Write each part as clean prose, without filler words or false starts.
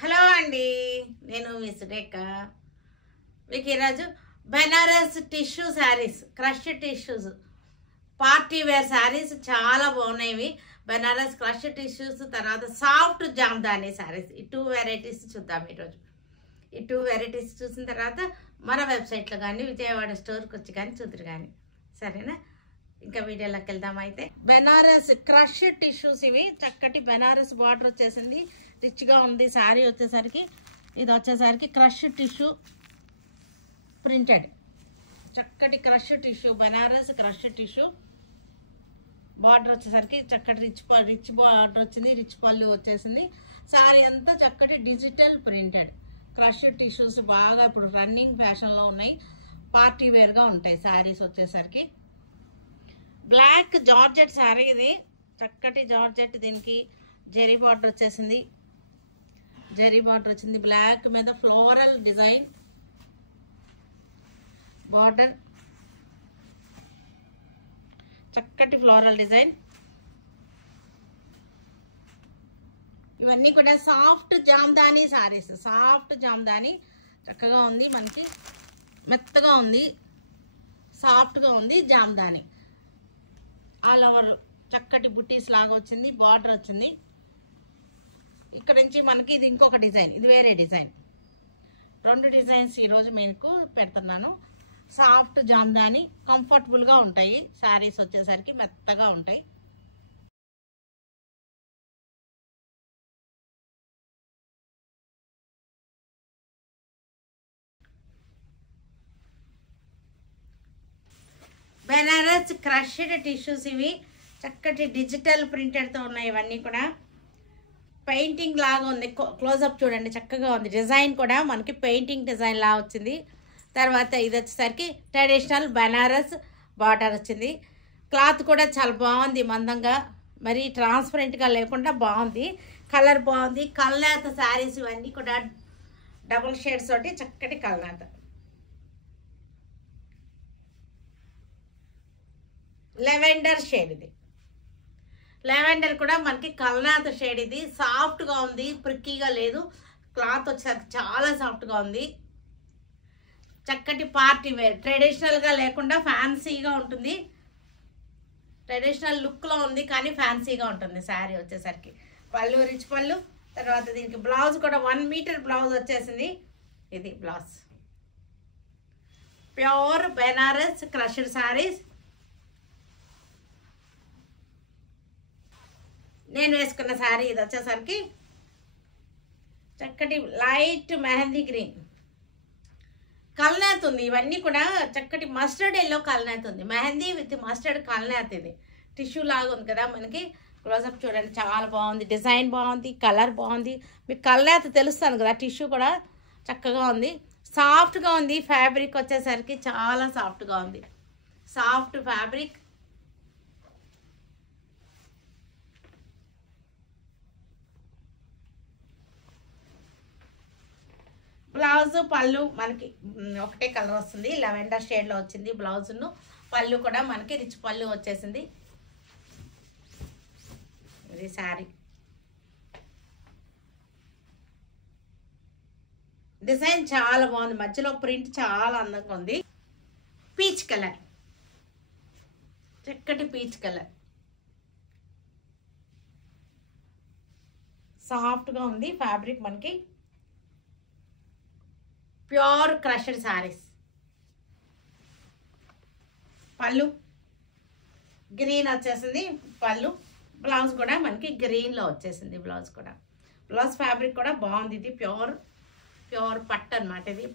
Hello అండి, నేను మీ సురేఖ. మీకు ఈరోజు Banaras tissue saris, crush tissues, party wear saris చాలా బాగున్నాయి. బెనారస్ క్రష్ టిష్యూస్, తర్వాత సాఫ్ట్ జామ్దానీ శారీస్, ఈ 2 వెరైటీస్ చూద్దాం ఈరోజు. ఈ 2 వెరైటీస్ చూసిన తర్వాత మన వెబ్సైట్లో కానీ విజయవాడ స్టోర్కి వచ్చి కానీ చూద్దరు కానీ, సరేనా? ఇంకా వీడియోలోకి వెళ్దాం. అయితే బెనారస్ క్రష్ టిష్యూస్, ఇవి చక్కటి బెనారస్ బార్డర్ వచ్చేసింది, రిచ్గా ఉంది. శారీ వచ్చేసరికి ఇది వచ్చేసరికి క్రష్ టిష్యూ ప్రింటెడ్, చక్కటి crush tissue, Banaras crush tissue. Border వచ్చేసరికి చక్కటి రిచ్ బార్డర్ వచ్చింది, రిచ్ పళ్ళు వచ్చేసింది. శారీ అంతా చక్కటి డిజిటల్ ప్రింటెడ్ క్రష్ టిష్యూస్ బాగా ఇప్పుడు రన్నింగ్ ఫ్యాషన్లో ఉన్నాయి, పార్టీ వేర్గా ఉంటాయి శారీస్ వచ్చేసరికి. బ్లాక్ జార్జెట్ శారీ, ఇది చక్కటి జార్జెట్, దీనికి జెరీ బార్డర్ వచ్చేసింది, జెరీ బార్డర్ వచ్చింది. బ్లాక్ మీద ఫ్లోరల్ డిజైన్ బార్డర్, చక్కటి ఫ్లోరల్ డిజైన్. ఇవన్నీ కూడా సాఫ్ట్ జామ్దానీ శారీస్, సాఫ్ట్ జామ్దానీ చక్కగా ఉంది, మనకి మెత్తగా ఉంది, సాఫ్ట్గా ఉంది జామ్దానీ. ఆల్ ఓవర్ చక్కటి బుట్టీస్ లాగా వచ్చింది, బార్డర్ వచ్చింది. ఇక్కడ నుంచి మనకి ఇది ఇంకొక డిజైన్, ఇది వేరే డిజైన్. 2 డిజైన్స్ ఈరోజు మీకు పెడుతున్నాను. సాఫ్ట్ జామ్దానీ, కంఫర్టబుల్గా ఉంటాయి శారీస్ వచ్చేసరికి, మెత్తగా ఉంటాయి. బెనారస్ క్రష్డ్ టిష్యూస్, ఇవి చక్కటి డిజిటల్ ప్రింటెడ్తో ఉన్నాయి. ఇవన్నీ కూడా పెయింటింగ్ లాగా ఉంది. క్లోజప్ చూడండి, చక్కగా ఉంది. డిజైన్ కూడా మనకి పెయింటింగ్ డిజైన్ లాగా వచ్చింది. తర్వాత ఇది వచ్చేసరికి ట్రెడిషనల్ బెనారస్ బార్డర్ వచ్చింది. క్లాత్ కూడా చాలా బాగుంది, మందంగా, మరి ట్రాన్స్పరెంట్గా లేకుండా బాగుంది. కలర్ బాగుంది. కల్నేత శారీస్ ఇవన్నీ కూడా డబుల్ షేడ్స్ తోటి చక్కటి కల్నేత. లెవెండర్ షేడ్, ఇది లెవెండర్ కూడా మనకి కల్నాథ షేడ్. ఇది సాఫ్ట్గా ఉంది, ప్రిక్కీగా లేదు. క్లాత్ వచ్చేసరికి చాలా సాఫ్ట్గా ఉంది. చక్కటి పార్టీ వేర్, ట్రెడిషనల్గా లేకుండా ఫ్యాన్సీగా ఉంటుంది. ట్రెడిషనల్ లుక్లో ఉంది కానీ ఫ్యాన్సీగా ఉంటుంది శారీ వచ్చేసరికి. పళ్ళు రిచ్ పళ్ళు, తర్వాత దీనికి బ్లౌజ్ కూడా 1 మీటర్ బ్లౌజ్ వచ్చేసింది. ఇది blouse. Pure Banaras crushed saris. నేను వేసుకున్న శారీ ఇది వచ్చేసరికి చక్కటి లైట్ మెహందీ గ్రీన్ కల్నేత్ ఉంది. ఇవన్నీ కూడా చక్కటి మస్టర్డ్ ఎల్లో కల్నేత్ ఉంది, మెహందీ విత్ మస్టర్డ్ కల్నేత్. ఇది టిష్యూ లాగా ఉంది కదా మనకి. క్లోజప్ చూడండి, చాలా బాగుంది, డిజైన్ బాగుంది, కలర్ బాగుంది. మీకు కల్నేత్ తెలుస్తాను కదా, టిష్యూ కూడా చక్కగా ఉంది, సాఫ్ట్గా ఉంది. ఫ్యాబ్రిక్ వచ్చేసరికి చాలా సాఫ్ట్గా ఉంది, సాఫ్ట్ ఫ్యాబ్రిక్. బ్లౌజ్ పళ్ళు మనకి ఒకటే కలర్ వస్తుంది, లెవెండర్ షేడ్లో వచ్చింది బ్లౌజును. పళ్ళు కూడా మనకి రిచ్ పళ్ళు వచ్చేసింది. ఇది శారీ డిజైన్ చాలా బాగుంది, మధ్యలో ప్రింట్ చాలా అందంగా ఉంది. పీచ్ కలర్, చక్కటి పీచ్ కలర్, సాఫ్ట్గా ఉంది ఫ్యాబ్రిక్. మనకి ప్యూర్ క్రష్డ్ శారీస్. పళ్ళు గ్రీన్ వచ్చేసింది, పళ్ళు. బ్లౌజ్ కూడా మనకి గ్రీన్లో వచ్చేసింది బ్లౌజ్ కూడా. బ్లౌజ్ ఫ్యాబ్రిక్ కూడా బాగుంది. ఇది ప్యూర్ పట్టు అనమాట. ఇది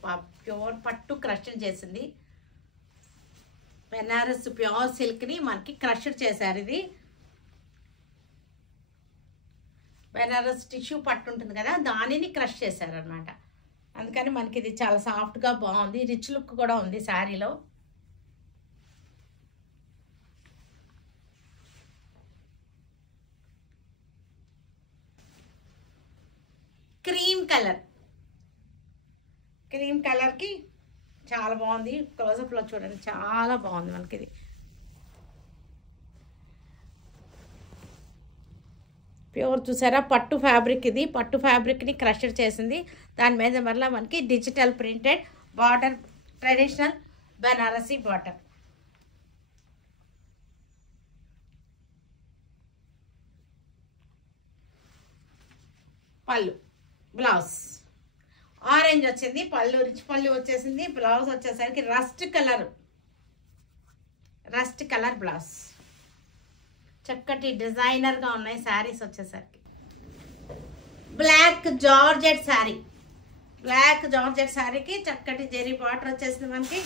ప్యూర్ పట్టు క్రష్డ్ చేసింది. బెనారస్ ప్యూర్ సిల్క్ని మనకి క్రష్డ్ చేశారు. ఇది బెనారస్ టిష్యూ పట్టు ఉంటుంది కదా, దానిని క్రష్ చేశారనమాట. అందుకని మనకి ఇది చాలా సాఫ్ట్గా బాగుంది, రిచ్ లుక్ కూడా ఉంది శారీలో. క్రీమ్ కలర్కి చాలా బాగుంది. క్లోజప్లో చూడండి, చాలా బాగుంది మనకి. ఇది ప్యూర్ చూసారా పట్టు ఫ్యాబ్రిక్, ఇది పట్టు ఫ్యాబ్రిక్ని క్రష్ చేసింది. దాని మీద మళ్ళీ మనకి digital printed border, traditional Banarasi border. పళ్ళు, బ్లౌజ్ ఆరెంజ్ వచ్చింది, పళ్ళు రిచ్ పళ్ళు వచ్చేసింది. బ్లౌజ్ వచ్చేసరికి రస్ట్ కలర్ బ్లౌజ్. చక్కటి డిజైనర్గా ఉన్నాయి శారీస్ వచ్చేసరికి. బ్లాక్ జార్జెట్ శారీకి చక్కటి జెరీ బార్డర్ వచ్చేసింది మనకి.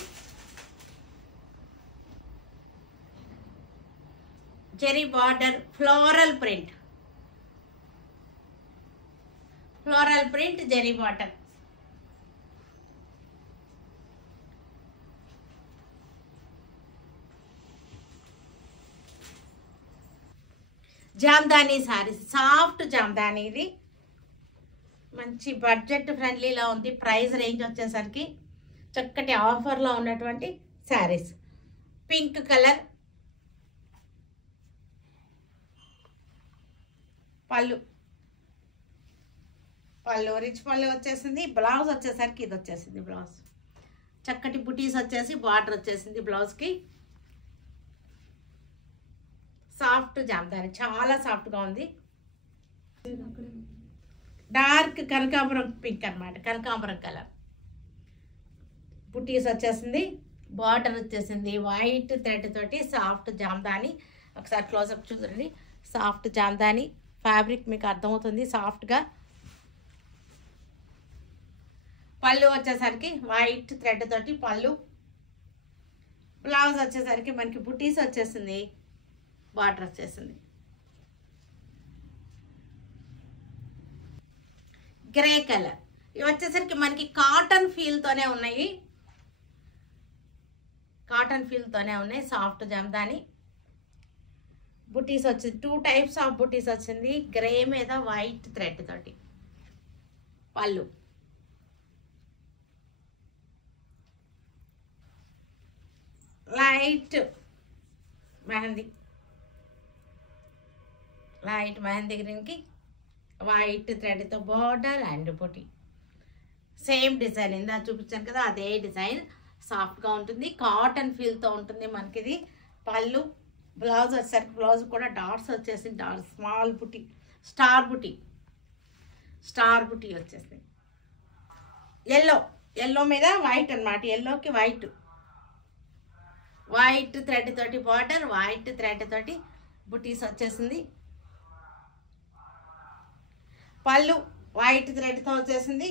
Zari border, floral print zari border. Jamdani saris, soft Jamdani, ఇది మంచి బడ్జెట్ ఫ్రెండ్లీలో ఉంది. ప్రైస్ రేంజ్ వచ్చేసరికి చక్కటి ఆఫర్లో ఉన్నటువంటి శారీస్. పింక్ కలర్ పళ్ళు రిచ్ పళ్ళు వచ్చేసింది. బ్లౌజ్ వచ్చేసరికి ఇది వచ్చేసింది. బ్లౌజ్ చక్కటి బుటీస్ వచ్చేసి బార్డర్ వచ్చేసింది బ్లౌజ్కి. సాఫ్ట్ జామ్దాని, చాలా సాఫ్ట్గా ఉంది. డార్క్ కనకాంబరం పింక్ అనమాట, కనకాంబరం కలర్. బుటీస్ వచ్చేసింది, బార్డర్ వచ్చేసింది వైట్ థ్రెడ్ తోటి. సాఫ్ట్ జామ్దాని, ఒకసారి క్లోజప్ చూడండి. సాఫ్ట్ జామ్దాని ఫ్యాబ్రిక్ మీకు అర్థమవుతుంది సాఫ్ట్గా. పళ్ళు వచ్చేసరికి వైట్ థ్రెడ్ తోటి పళ్ళు. బ్లౌజ్ వచ్చేసరికి మనకి బుటీస్ వచ్చేసింది, బార్డర్ వచ్చేసింది. గ్రే కలర్, ఇవి వచ్చేసరికి మనకి కాటన్ ఫీల్తోనే ఉన్నాయి. సాఫ్ట్ జామ్దాని. బుటీస్ వచ్చింది, 2 టైప్స్ ఆఫ్ బుటీస్ వచ్చింది. గ్రే మీద వైట్ థ్రెడ్ తోటి పళ్ళు. లైట్ మెహందీ గ్రీన్కి వైట్ థ్రెడ్తో border and buti. Same design ఇందా చూపించాను కదా, అదే డిజైన్. సాఫ్ట్గా ఉంటుంది, కాటన్ ఫీల్తో ఉంటుంది మనకి ఇది. పళ్ళు, బ్లౌజ్ వచ్చేసరికి బ్లౌజ్ కూడా డాట్స్ వచ్చేసి స్మాల్ బుటీ, స్టార్ బుటీ వచ్చేసింది. ఎల్లో మీద వైట్ అనమాట. ఎల్లోకి వైట్ థ్రెడ్ తోటి బార్డర్, వైట్ థ్రెడ్ తోటి బుటీస్ వచ్చేసింది. పళ్ళు వైట్ థ్రెడ్తో వచ్చేసింది.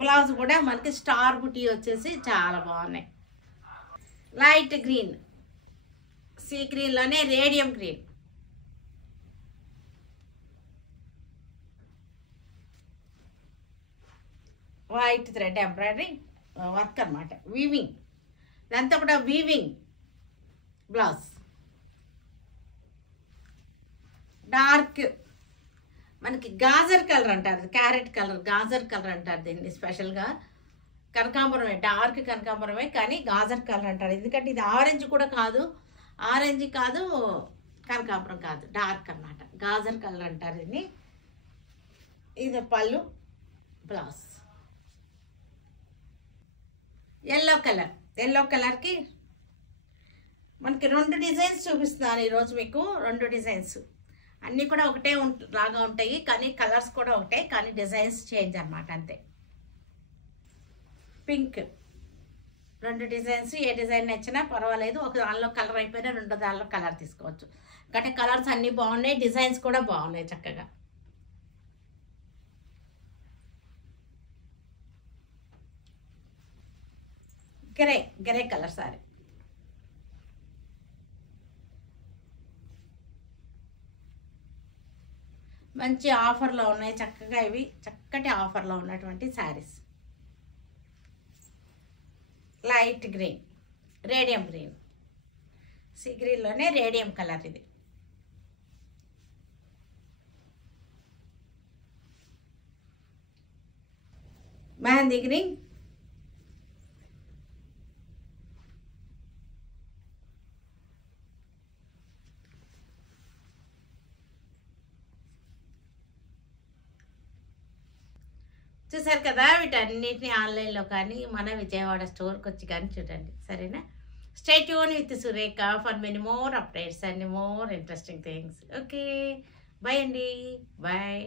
బ్లౌజ్ కూడా మనకి స్టార్ బుటీ వచ్చేసి చాలా బాగున్నాయి. లైట్ గ్రీన్, సీ గ్రీన్లోనే radium green. White thread embroidery work అనమాట, వీవింగ్. ఇదంతా కూడా వీవింగ్ బ్లౌజ్. డార్క్ మనకి గాజర్ కలర్ అంటారు, క్యారెట్ కలర్, గాజర్ కలర్ అంటారు దీన్ని. స్పెషల్గా కనకాంబరమే, డార్క్ కనకాంబరమే, కానీ గాజర్ కలర్ అంటారు. ఎందుకంటే ఇది ఆరెంజ్ కూడా కాదు, కనకాంబరం కాదు, డార్క్ అన్నమాట. గాజర్ కలర్ అంటారు దీన్ని. ఇది పళ్ళు, బ్లౌజ్. ఎల్లో కలర్కి మనకి 2 డిజైన్స్ చూపిస్తున్నాను ఈరోజు మీకు. 2 డిజైన్స్ అన్నీ కూడా ఒకటే లాగా ఉంటాయి, కానీ కలర్స్ కూడా ఒకటే, కానీ డిజైన్స్ చేంజ్ అన్నమాట అంతే. పింక్ 2 డిజైన్స్, ఏ డిజైన్ నచ్చినా పర్వాలేదు. ఒక దానిలో కలర్ అయిపోయినా 2 దానిలో కలర్ తీసుకోవచ్చు. అంటే కలర్స్ అన్నీ బాగున్నాయి, డిజైన్స్ కూడా బాగున్నాయి చక్కగా. Grey colour sari. మంచి ఆఫర్లో ఉన్నాయి చక్కగా, ఇవి చక్కటి ఆఫర్లో ఉన్నటువంటి saris. Light green, radium green, sea గ్రీన్లోనే రేడియం కలర్ ఇది. మెహందీ గ్రీన్, చూసారు కదా, వీటన్నిటిని ఆన్లైన్లో కానీ మన విజయవాడ స్టోర్కి వచ్చి కానీ చూడండి. సరేనా? Stay tune with Surekha for many more updates and more interesting things. Okay, bye అండి, బాయ్.